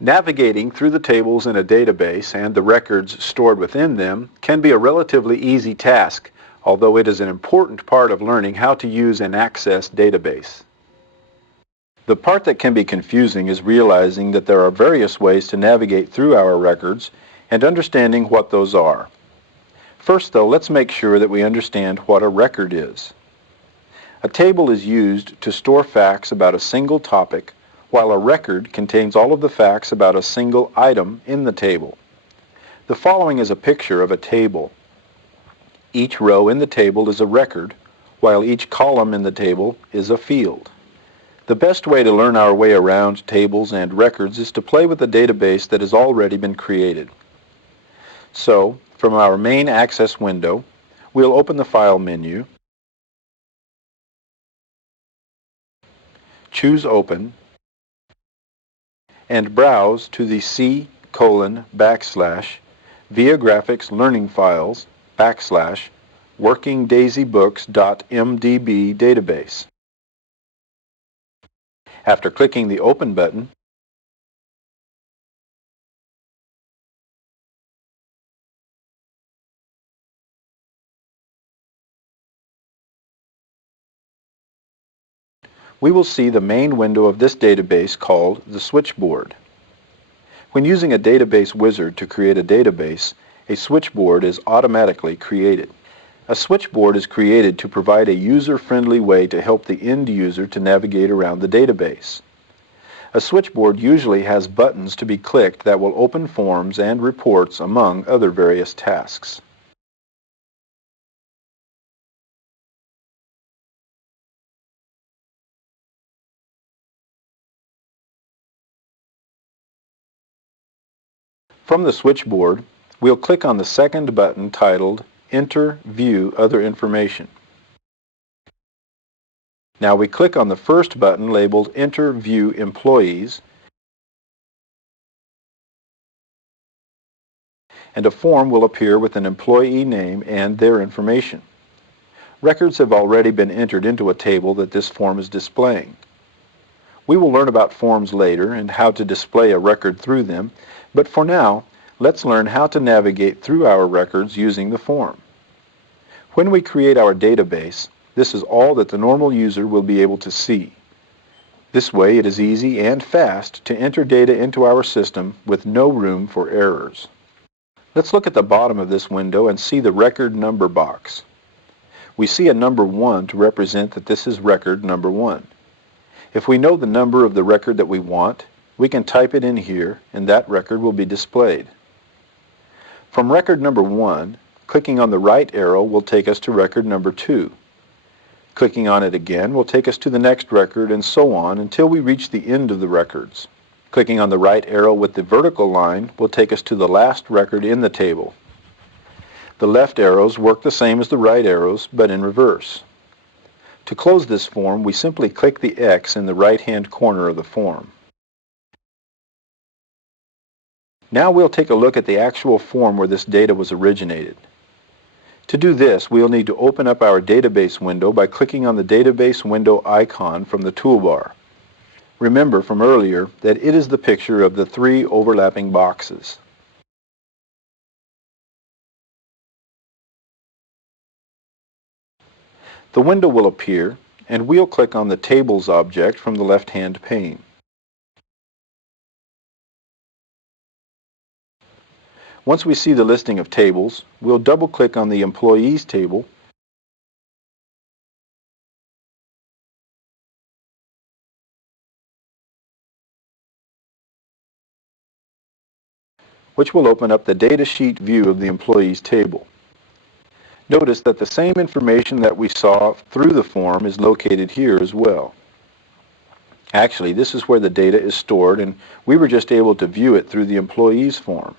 Navigating through the tables in a database and the records stored within them can be a relatively easy task, although it is an important part of learning how to use an access database. The part that can be confusing is realizing that there are various ways to navigate through our records and understanding what those are. First, though, let's make sure that we understand what a record is. A table is used to store facts about a single topic, while a record contains all of the facts about a single item in the table. The following is a picture of a table. Each row in the table is a record, while each column in the table is a field. The best way to learn our way around tables and records is to play with a database that has already been created. So, from our main Access window, we'll open the File menu, choose Open, and browse to the C:\Viagrafix Learning Files /WorkingDaisyBooks.mdb database. After clicking the Open button, we will see the main window of this database called the Switchboard. When using a database wizard to create a database, a switchboard is automatically created. A switchboard is created to provide a user-friendly way to help the end user to navigate around the database. A switchboard usually has buttons to be clicked that will open forms and reports among other various tasks. From the switchboard, we'll click on the second button titled Enter View Other Information. Now we click on the first button labeled Enter View Employees, and a form will appear with an employee name and their information. Records have already been entered into a table that this form is displaying. We will learn about forms later and how to display a record through them, but for now, let's learn how to navigate through our records using the form. When we create our database, this is all that the normal user will be able to see. This way it is easy and fast to enter data into our system with no room for errors. Let's look at the bottom of this window and see the record number box. We see a number 1 to represent that this is record number 1. If we know the number of the record that we want, we can type it in here and that record will be displayed. From record number 1, clicking on the right arrow will take us to record number 2. Clicking on it again will take us to the next record and so on until we reach the end of the records. Clicking on the right arrow with the vertical line will take us to the last record in the table. The left arrows work the same as the right arrows, but in reverse. To close this form, we simply click the X in the right-hand corner of the form. Now we'll take a look at the actual form where this data was originated. To do this, we'll need to open up our database window by clicking on the database window icon from the toolbar. Remember from earlier that it is the picture of the 3 overlapping boxes. The window will appear, and we'll click on the Tables object from the left-hand pane. Once we see the listing of tables, we'll double-click on the Employees table which will open up the datasheet view of the Employees table. Notice that the same information that we saw through the form is located here as well. Actually, this is where the data is stored, and we were just able to view it through the Employees form.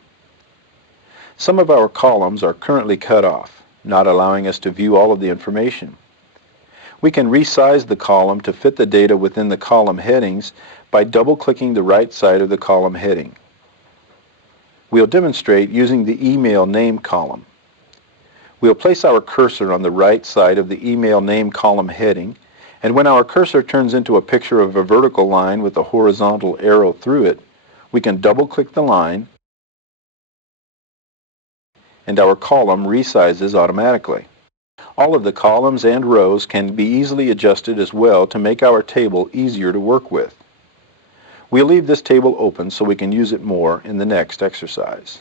Some of our columns are currently cut off, not allowing us to view all of the information. We can resize the column to fit the data within the column headings by double-clicking the right side of the column heading. We'll demonstrate using the email name column. We'll place our cursor on the right side of the email name column heading, and when our cursor turns into a picture of a vertical line with a horizontal arrow through it, We can double-click the line, and our column resizes automatically. All of the columns and rows can be easily adjusted as well to make our table easier to work with. We'll leave this table open so we can use it more in the next exercise.